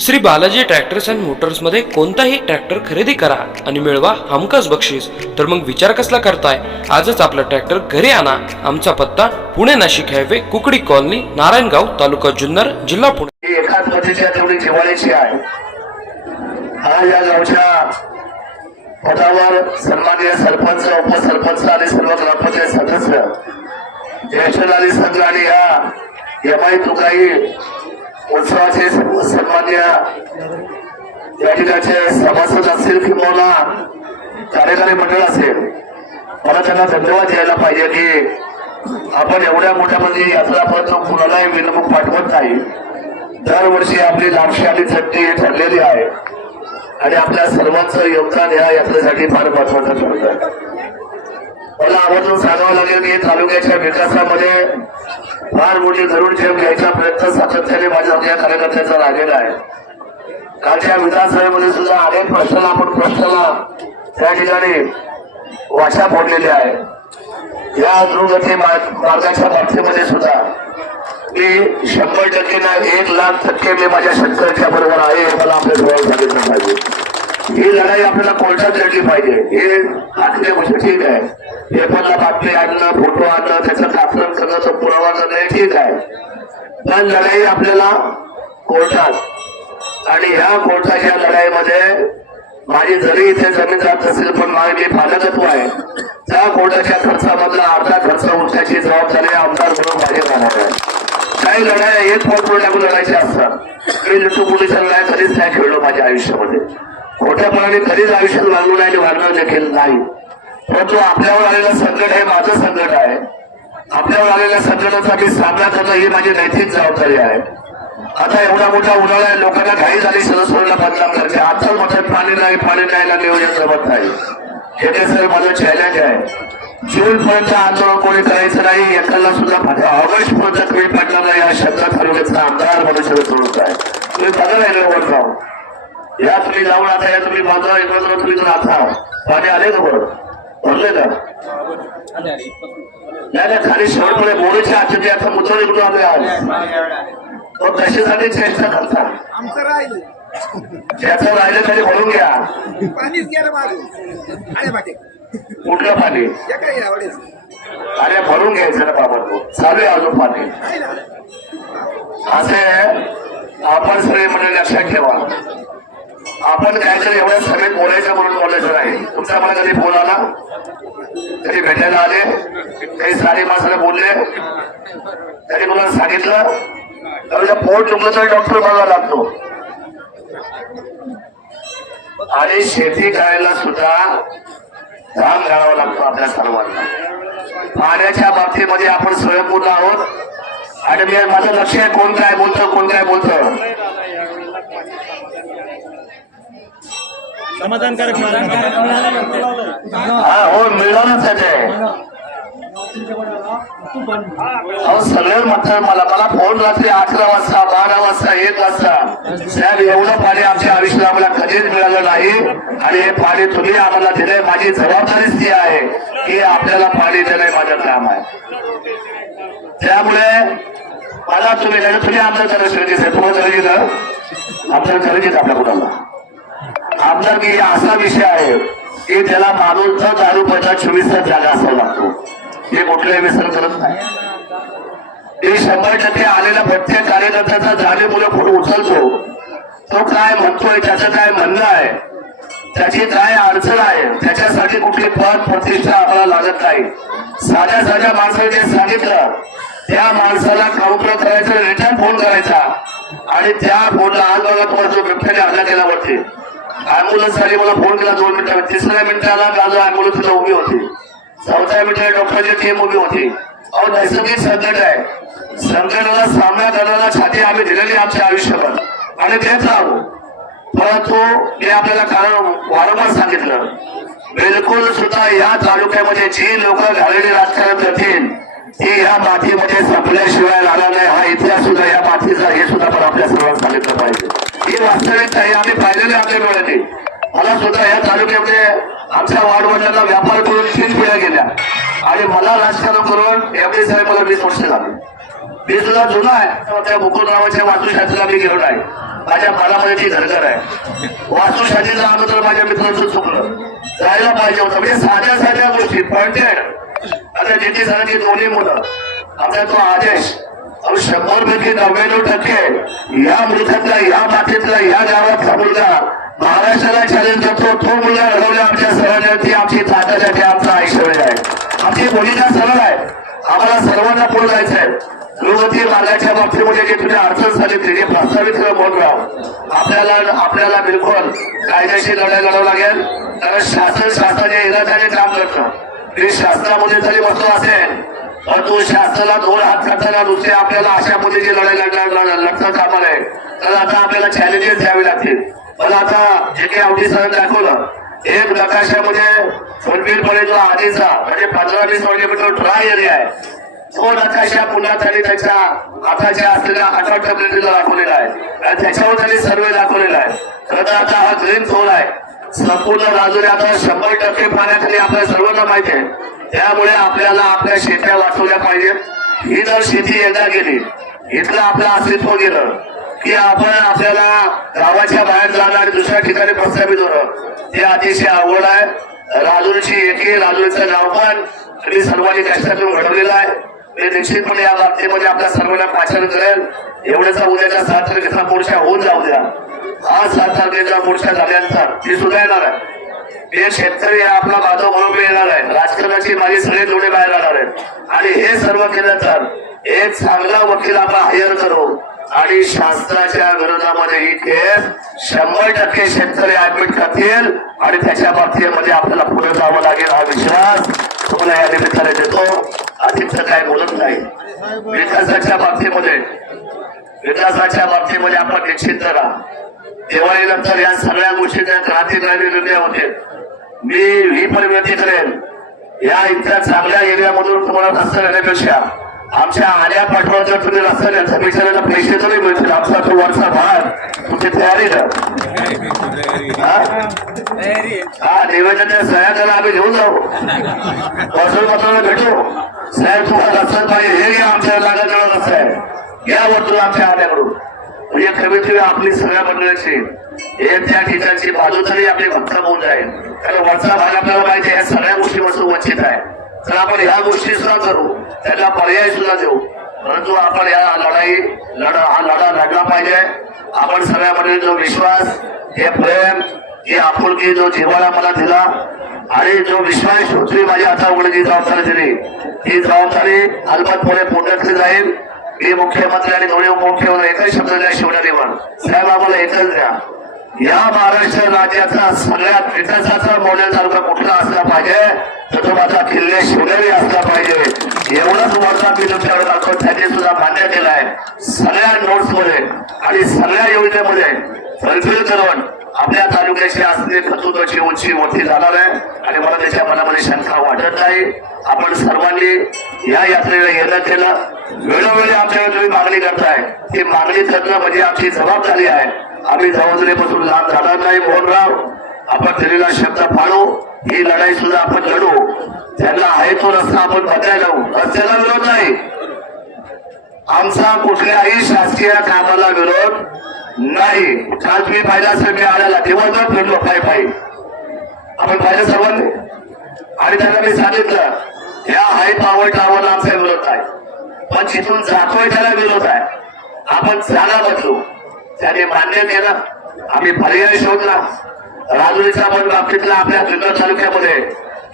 Shri Balaji tractors and मोटर्समध्ये कोणताही tractor खरेदी करा आणि मिळवा हमखास बक्षीस. तर मग विचार कसला करताय? आजच आपला ट्रॅक्टर घरी आणा. आमचा पत्ता पुणे नाशिक हायवे कुकडी कॉलनी नारायणगाव तालुका जुन्नर जिल्हा पुणे. एकाच पद्धतीच्या तेवढी आहे. आज या गावच्या पदावर सन्माननीय सरपंच उपसरपंच आणि सर्व ग्रामपंचायत सदस्य ज्येष्ठ संघ आणि या एम आय तुकाई उत्सवाचे सन्मान्य या ठिकाणचे सभासद असतील किंवा कार्यकारी मंडळ असेल. मला त्यांना धन्यवाद द्यायला पाहिजे की आपण एवढ्या मोठ्यामध्ये म्हणजे यात्रापर्यंत कुणालाही विनमुख पाठवत नाही. दरवर्षी आपली लांबशी आणि चट्टी ठरलेली आहे. आणि आपल्या सर्वांचं योगदान या यात्रेसाठी फार महत्वाचं ठरतं. मला आवर्जून सांगावं लागेल की तालुक्याच्या विकासामध्ये फार मोठी धरून झेप घ्यायचा प्रयत्न सातत्याने माझ्या या कार्यकर्त्यांचा राहिलेला आहे. कालच्या विधानसभेमध्ये सुद्धा अनेक प्रश्नाला आपण प्रश्नाला त्या ठिकाणी वाशा फोडलेल्या आहे. या दुर्गती मार्गाच्या बाबतीमध्ये सुद्धा मी शंभर टक्के ना एक लाख टक्के मी माझ्या शेतकऱ्याच्या बरोबर आहे हे मला आपल्या सांगितलं पाहिजे ही लढाई आपल्याला कोर्टात लढली पाहिजे? हे आखले म्हणजे ठीक आहे. पेपरला बातमी आणणं फोटो आणणं त्याचं कात्रण करणं तो पुरावा करणं हे ठीक आहे. पण लढाई आपल्याला कोर्टात आणि ह्या कोर्टाच्या लढाईमध्ये माझी जरी इथे जमीन जात असेल पण माझे मी पालकत्व आहे. त्या कोर्टाच्या खर्चामधला अर्धा खर्च उठण्याची जबाबदारी आमदार म्हणून माझी राहणार आहे. काही लढाया एक पोट लागून लढायच्या असतात. मी लिटू पोलिसांना लढाई कधीच नाही खेळलो माझ्या आयुष्यामध्ये. मोठ्यापणाने कधीच आयुष्यात वागलो नाही आणि वागणार देखील नाही. परंतु आपल्यावर आलेलं संकट हे माझं संकट आहे. आपल्यावर आलेल्या संकटासाठी सामना करणं ही माझी नैतिक जबाबदारी आहे. आता एवढा मोठा उन्हाळा आहे लोकांना घाई झाली सदस्यांना बदनाम करते. आताच मोठ्यात पाणी नाही पाणी नाही नियोजन जमत नाही. हे ते सर माझं चॅलेंज आहे. जून पर्यंत आंदोलन कोणी करायचं नाही एकाला सुद्धा ऑगस्ट पर्यंत कमी पडणार नाही या शब्दात हरवण्याचा आमदार मनुष्य सोडत आहे. तुम्ही बघा नाही या तुम्ही जाऊन आता या तुम्ही बाजूला एकत्र तुम्ही जर आता. पाणी आले का बरं? भरले का? नाही नाही खाली शेवटमध्ये मोडीच्या आजचे आता मुद्दा निघून आले आज? तो कशासाठी चेष्टा करता. आमचं राहिलं. ज्याचं राहिलं तरी भरून घ्या. पाणीच गेलं कुठलं पाणी? अरे भरून घ्यायचं ना बाबा तो चालू आहे अजून पाणी. असे आपण सगळे म्हणजे लक्षात ठेवा. आपण काहीतरी एवढ्या सभेत बोलायचं म्हणून बोलायचं नाही. तुमचा मला कधी फोन आला? कधी भेटायला आले? काही सारे माणसाला बोलले? तरी मला सांगितलं? तर पोट दुखलं तरी डॉक्टर बघावा लागतो. आणि शेती करायला सुद्धा घाम घालावा लागतो आपल्या सर्वांना. पाण्याच्या बाबतीमध्ये आपण स्वयंपूर्ण आहोत. आणि मी माझं लक्ष आहे कोण काय बोलतं कोण काय बोलतं. समाधानकारक हा हो मिळणारच आहे अहो सगळं म्हणतात मला मला फोन रात्री अकरा वाजता बारा वाजता एक वाजता. साहेब एवढं पाणी आमच्या आयुष्याला आम्हाला कधीच मिळालं नाही. आणि हे पाणी तुम्ही आम्हाला दिलंय माझी जबाबदारीच ती आहे की आपल्याला पाणी देणं माझं काम आहे. त्यामुळे मला तुम्ही म्हणजे तुम्ही आमदार करायचं गरजेचं आहे. तुम्हाला गरजेचं ना आमदार आपल्या कुणाला. आमदारकी हा असा विषय आहे की त्याला माणूस दारू पैसा चोवीस जागा असावा लागतो. हे कुठलंही व्यसन करत नाही. हे शंभर टक्के आलेल्या प्रत्येक कार्यकर्त्याचा झाले मुलं फोटो उचलतो. तो काय म्हणतोय त्याचं काय म्हणणं आहे त्याची काय अडचण आहे त्याच्यासाठी कुठली पद प्रतिष्ठा आपल्याला लागत नाही. साध्या साध्या माणसाने जे सांगितलं त्या माणसाला काउंटर करायचं रिटर्न फोन करायचा आणि त्या फोनला आज बघा तुम्हाला जो बिबट्याने हल्ला केला वाटते अँब्युलन्स आली मला फोन केला दोन मिनिटं तिसऱ्या मिनिटाला गाजो अँब्युलन्सला उभी होती. चौथ्या मिनिटाला डॉक्टरची टीम उभी होती. अहो नैसर्गिक संकट आहे. संकटाला सामना करण्याला छाती आम्ही दिलेली आमच्या आयुष्यात आणि तेच राहू परंतु मी आपल्याला कारण वारंवार सांगितलं. बिलकुल सुद्धा या तालुक्यामध्ये जी लोक घालेली राजकारण करतील ती या मातीमध्ये संपल्याशिवाय राहणार नाही. हा इतिहास सुद्धा या मातीचा हे सुद्धा पण आपल्या सर्वांना सांगितलं पाहिजे. ही वास्तविकता आहे आम्ही पाहिलेली आपल्या डोळ्याने मला सुद्धा या तालुक्यामध्ये आमच्या वार्डवडिलांना व्यापार करून तीन पिढ्या गेल्या. आणि मला राजकारण करून एवढे साहेब मला वीस वर्ष झाली. मी सुद्धा जुना आहे त्या मुकुंदरावाच्या वास्तुशास्त्राला मी गेलो आहे. माझ्या मनामध्ये ती घरघर आहे. वास्तुशास्त्रीचं अगोदर माझ्या मित्रांचं चुकलं. जायला पाहिजे होतं. म्हणजे साध्या साध्या गोष्टी पॉइंटेड आता जिथे सरांची दोन्ही मुलं. आपल्या तो आदेश. शंभर पैकी नव्याण्णव टक्के या मृतातला या मातीतला या गावातला मुलगा महाराष्ट्राला चॅलेंज करतो. तो मुलगा घडवला आमच्या सरांवरती आमची ताकद आमचा ऐश्वर्य आहे. आमची मुलीला सरळ आहे. आम्हाला सर्वांना पुढे जायचं आहे. गृहवती मार्गाच्या बाबतीमध्ये जे तुम्ही अडचण झाली जे प्रस्तावित बोलराव आपल्याला आपल्याला बिलकुल कायद्याशी लढाई लढावं लागेल. कारण शासन शासनाच्या इराद्याने काम करतं. शासनामध्ये जरी बसलो असेल परंतु शासनाला दोन हात करताना नुसते आपल्याला अशा पद्धतीची लढाई लढणार लढता कामा नये तर आता आपल्याला चॅलेंजेस द्यावे लागतील. पण आता जे काही अवधी सरांनी दाखवलं एक नकाशामध्ये फुलबीरपणे जो आधीचा म्हणजे पंधरा वीस किलोमीटर ड्राय एरिया आहे तो नकाशा पुन्हा त्यांनी त्याच्या आताच्या असलेल्या अठरा टॅब्लेटीला दाखवलेला आहे. आणि त्याच्यावर त्यांनी सर्वे दाखवलेला आहे. खरं तर आता हा ग्रीन झोन आहे. संपूर्ण राजुरी आता शंभर टक्के पाण्याखाली आपल्या सर्वांना माहिती आहे. त्यामुळे आपल्याला आपल्या शेत्या वाचवल्या पाहिजेत ही जर शेती एकदा गेली इथलं आपलं अस्तित्व गेलं की आपण आपल्याला गावाच्या बाहेर जाणं आणि दुसऱ्या ठिकाणी प्रस्थापित होणं हे अतिशय अवघड आहे. राजूरची एकी राजूरचं नाव पण तुम्ही सर्वांनी कष्टातून घडवलेलं आहे. मी निश्चितपणे या बाबतीमध्ये आपल्या सर्वांना पाचारण करेल. एवढ्याचा उद्याच्या सात तारखेचा मोर्चा होऊन जाऊ द्या. हा सात तारखेचा मोर्चा झाल्यानंतर ती सुद्धा येणार आहे. हे शेतकरी हा आपला बाजू म्हणून मिळणार आहे राजकारणाची माझी सगळे जोडे बाहेर राहणार आहेत. आणि हे सर्व केलं तर एक चांगला वकील आपण हायर करू. आणि शास्त्राच्या विरोधामध्ये ही केस शंभर टक्के शेतकरी ऍडमिट करतील आणि त्याच्या बाबतीमध्ये आपल्याला पुढे जावं लागेल हा विश्वास तुम्हाला या निमित्ताने देतो. अधिक तर काय बोलत नाही. विकासाच्या बाबतीमध्ये विकासाच्या बाबतीमध्ये आपण निश्चित करा दिवाळीनंतर या सगळ्या गोष्टीच्या क्रांतिकारी निर्णय होते मी ही पण विनंती करेन या इतक्या चांगल्या एरियामधून तुम्हाला रस्ता नेण्यापेक्षा आमच्या आल्या पाठवा तुम्ही रस्ता नेता बिचारायला पैसे तरी मिळतील. आमचा तो वरचा भाग तुमची तयारी हा? निवेदन सह्या आम्ही घेऊन जाऊ. वसूल भेटू. साहेब तुम्हाला रस्ता पाहिजे. हे घ्या आमच्या लागत रस्ता आहे. या वर्तुळ आमच्या आल्याकडून म्हणजे कमीत म्हणजे कमी आपली सगळ्या मंडळाची एक त्या ठिकाणची बाजू तरी आपली भक्कम होऊन जाईल. कारण वरचा भाग आपल्याला माहिती ह्या सगळ्या गोष्टीपासून वंचित आहे. तर आपण ह्या गोष्टी सुद्धा करू. त्याला पर्याय सुद्धा देऊ. परंतु आपण या लढाई लढा हा लढा लढला पाहिजे. आपण सगळ्या मंडळी जो विश्वास हे प्रेम हे आपुलकी जो जिव्हाळा मला दिला आणि जो विश्वास तुम्ही माझ्या हातावर जी जबाबदारी दिली ही जबाबदारी अल्पतपणे पूर्ण जाईल. मी मुख्यमंत्री आणि दोन्ही उपमुख्यमंत्री एकच शब्द द्या शिवरारीवर साहेब आम्हाला एकच द्या. या महाराष्ट्र राज्याचा सगळ्यात विकासाचा मॉडेल तालुका कुठला असला पाहिजे तर तो माझा किल्ले शिवनेरी असला पाहिजे. एवढंच वार्ता मी तुमच्याकडे दाखवत त्यांनी सुद्धा मान्य केलं आहे सगळ्या नोट्समध्ये आणि सगळ्या योजनेमध्ये. फलफिल करून आपल्या तालुक्याची असलेली कर्तृत्वाची उंची मोठी जाणार आहे. आणि मला त्याच्या मनामध्ये शंका वाटत नाही. आपण सर्वांनी या यात्रेला येणं केलं. वेळोवेळी आमच्याकडे तुम्ही मागणी करताय. ती मागणी करणं म्हणजे आमची जबाबदारी आहे. आम्ही जबाबदारीपासून लांब जाणार नाही मोहनराव आपण दिलेला शब्द पाळू. ही लढाई सुद्धा आपण लढू. त्यांना आहे तो रस्ता आपण बदलायला जाऊ रस्त्याला विरोध नाही. आमचा कुठल्याही शासकीय कामाला विरोध नाही. काल तुम्ही पाहिला असेल मी आल्याला दिवसभर फिरलो पाय पायी. आपण पाहिलं सर्वांनी? आणि त्यांना मी सांगितलं ह्या हाय पावळ टावरला आमचा विरोध आहे पण जिथून जातोय त्याला विरोध आहे. आपण जागा बदलू. त्याने मान्य केलं. आम्ही पर्याय शोधला. राजुरीचा पण बाबतीतला आपल्या जुन्नर तालुक्यामध्ये.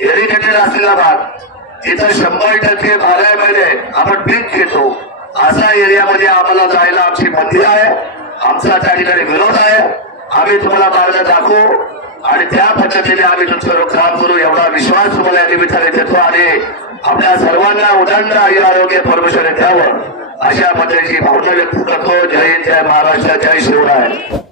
इरिगेटेड असलेला भाग तिथं शंभर टक्के बारा महिने आपण पीक घेतो. असा एरियामध्ये आम्हाला जायला आमची मंदिर आहे. आमचा त्या ठिकाणी विरोध आहे. आम्ही तुम्हाला मार्ग दाखवू आणि त्या पद्धतीने आम्ही तुमचं काम करू. एवढा विश्वास तुम्हाला या निमित्ताने देतो आणि आपल्या सर्वांना उदंड आणि आरोग्य परमेश्वर द्यावं अशा पद्धतीची भावना व्यक्त करतो. जय हिंद जय महाराष्ट्र जय शिवराय.